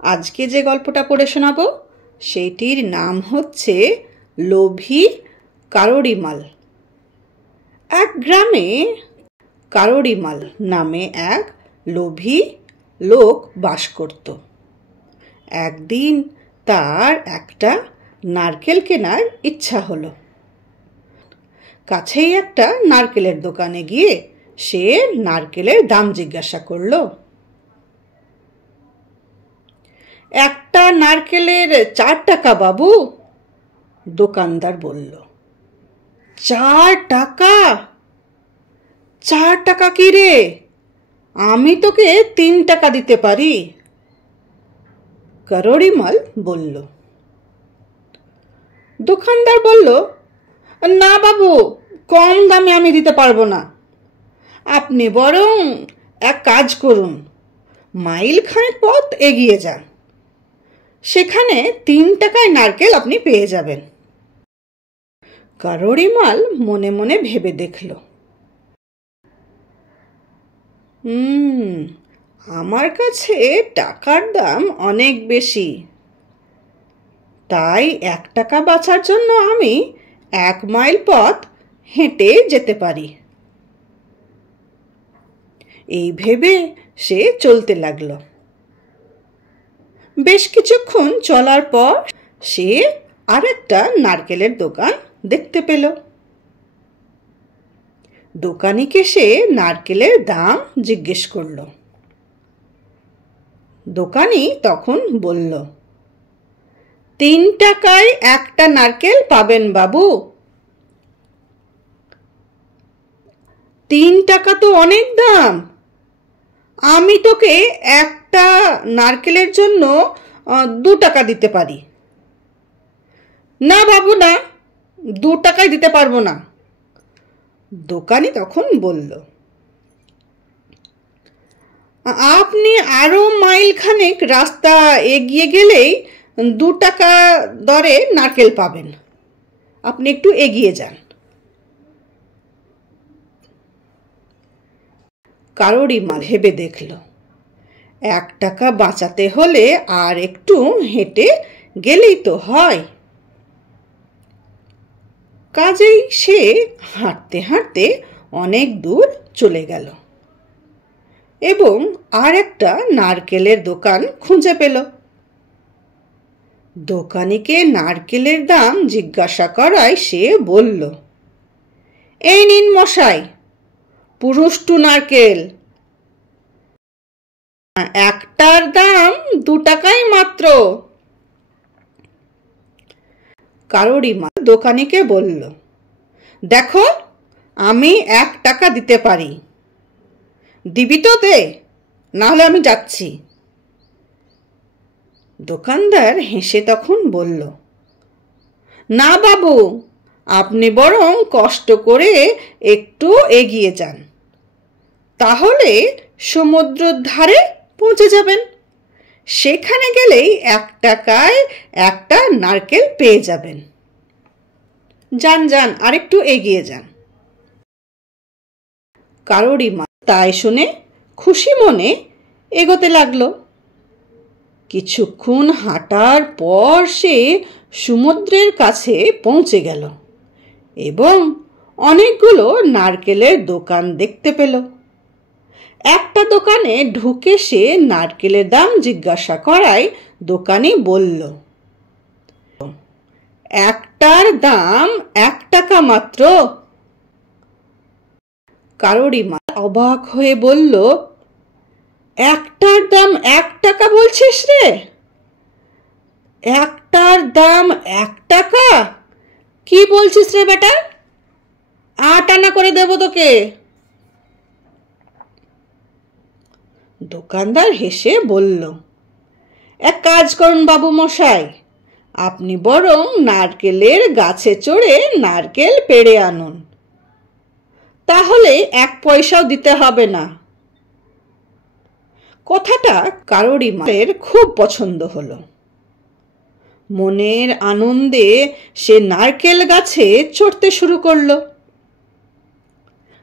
আজকে যে গল্পটা পড়ে শোনাবো সেটির নাম হচ্ছে লোভী কারোরিমাল। এক গ্রামে কারোরিমাল নামে এক লোভী লোক বাস করত। একদিন তার একটা নারকেল কেনার ইচ্ছা হলো। কাছেই একটা নারকেলের দোকানে গিয়ে সে নারকেলের দাম জিজ্ঞাসা করলো। একটা নারকেলের 4 টাকা বাবু, দোকানদার বলল। 4 টাকা? 4 টাকা কি রে? আমি তোকে 3 টাকা দিতে পারি, কারোরিমাল বলল। দোকানদার বলল, না বাবু, কম দামে আমি দিতে পারবো না। আপনি বরং এক কাজ করুন, মাইল খানেক পথ এগিয়ে যান, সেখানে 3 টাকায় নারকেল আপনি পেয়ে যাবেন। কারোরিমাল মনে মনে ভেবে দেখল, আমার কাছে টাকার দাম অনেক বেশি, তাই 1 টাকা বাঁচার জন্য আমি 1 মাইল পথ হেঁটে যেতে পারি। এই ভেবে সে চলতে লাগলো। বেশ কিছুক্ষণ চলার পর সে আরেকটা নারকেলের দোকান দেখতে পেল। দোকানিকে সে নারকেলের দাম জিজ্ঞেস করল। দোকানি তখন বলল, 3 টাকায় একটা নারকেল পাবেন বাবু। 3 টাকা তো অনেক দাম, আমি তোকে একটা নারকেলের জন্য 2 টাকা দিতে পারি। না বাবু না, 2 টাকায় দিতে পারবো না, দোকানি তখন বলল। আপনি আরো মাইল খানেক রাস্তা এগিয়ে গেলেই 2 টাকা দরে নারকেল পাবেন, আপনি একটু এগিয়ে যান। কারোরিমাল ভেবে দেখল, 1 টাকা বাঁচাতে হলে আর একটু হেঁটে গেলেই তো হয়। কাজেই সে হাঁটতে হাঁটতে অনেক দূর চলে গেল এবং আর একটা নারকেলের দোকান খুঁজে পেল। দোকানিকে নারকেলের দাম জিজ্ঞাসা করায় সে বলল, এই নিন মশাই, পুরুষ্টু নারকেল, একটার দাম 2 টাকাই মাত্র। কারোরিমাল দোকানিকে বলল, দেখো, আমি 1 টাকা দিতে পারি, দিবি তো দে, না হলে আমি যাচ্ছি। দোকানদার হেসে তখন বলল, না বাবু, আপনি বরং কষ্ট করে একটু এগিয়ে যান, তাহলে সমুদ্রের ধারে পৌঁছে যাবেন, সেখানে গেলেই 1 টাকায় একটা নারকেল পেয়ে যাবেন। যান যান, আরেকটু এগিয়ে যান। কারোরিমাল তাই শুনে খুশি মনে এগোতে লাগলো। কিছুক্ষণ হাঁটার পর সে সমুদ্রের কাছে পৌঁছে গেল এবং অনেকগুলো নারকেলের দোকান দেখতে পেল। একটা দোকানে ঢুকে সে নারকেলের দাম জিজ্ঞাসা করায় দোকানি বলল, একটার দাম 1 টাকা মাত্র। কারোরিমাল অবাক হয়ে বলল, একটার দাম 1 টাকা বলছিস রে? একটার দাম 1 টাকা? কি বলছিস রে বেটা? 8 আনা করে দেব তোকে। দোকানদার হেসে বলল, এক কাজ করুন বাবু মশাই, আপনি বরং নারকেলের গাছে চড়ে নারকেল পেড়ে আনুন, তাহলে 1 পয়সাও দিতে হবে না। কথাটা কারোরিমালের খুব পছন্দ হলো। মনের আনন্দে সে নারকেল গাছে চড়তে শুরু করলো।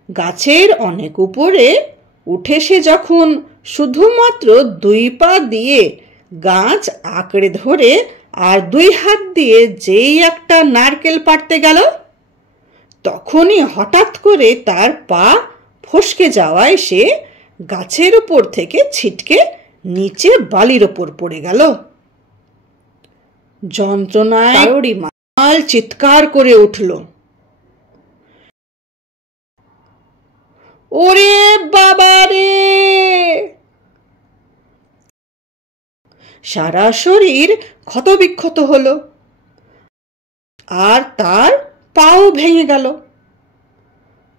গাছের অনেক উপরে উঠে সে যখন শুধুমাত্র 2 পা দিয়ে গাছ আঁকড়ে ধরে আর 2 হাত দিয়ে যেই একটা নারকেল পাড়তে গেল, তখনই হঠাৎ করে তার পা ফসকে যাওয়ায় সে গাছের উপর থেকে ছিটকে নিচে বালির ওপর পড়ে গেল। যন্ত্রণায় কারোরই মাল চিৎকার করে উঠল, ওরে বাবা রে! সারা শরীর ক্ষতবিক্ষত হলো আর তার পাও ভেঙে গেল।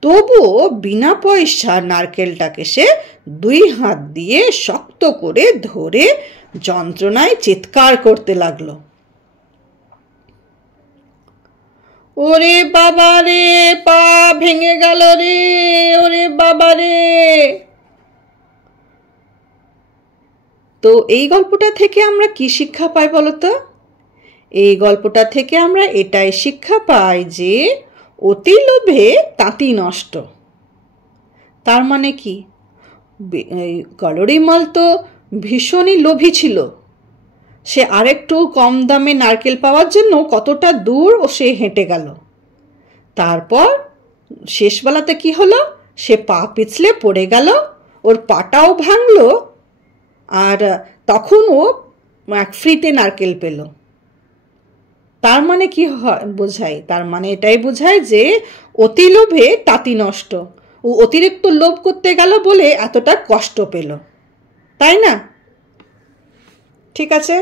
তবুও বিনা পয়সার নারকেলটাকে সে 2 হাত দিয়ে শক্ত করে ধরে যন্ত্রণায় চিৎকার করতে লাগলো, ওরে বাবা রে, পা ভেঙে গেল রে, ওরে বাবা রে! তো এই গল্পটা থেকে আমরা কি শিক্ষা পাই বলতো? এই গল্পটা থেকে আমরা এটাই শিক্ষা পাই যে অতি লোভে তাঁতি নষ্ট। তার মানে কি, কালোরিমাল তো ভীষণই লোভী ছিল। সে আরেকটু কম দামে নারকেল পাওয়ার জন্য কতটা দূর সে হেঁটে গেল। তারপর শেষবেলাতে কি হলো, সে পা পিছলে পড়ে গেল, ওর পাটাও ভাঙলো, আর তখন ও ফ্রিতে নারকেল পেল। তার মানে কি বোঝায়? তার মানে এটাই বোঝায় যে অতি লোভে তাঁতি নষ্ট। ও অতিরিক্ত লোভ করতে গেল বলে এতটা কষ্ট পেল, তাই না? ঠিক আছে।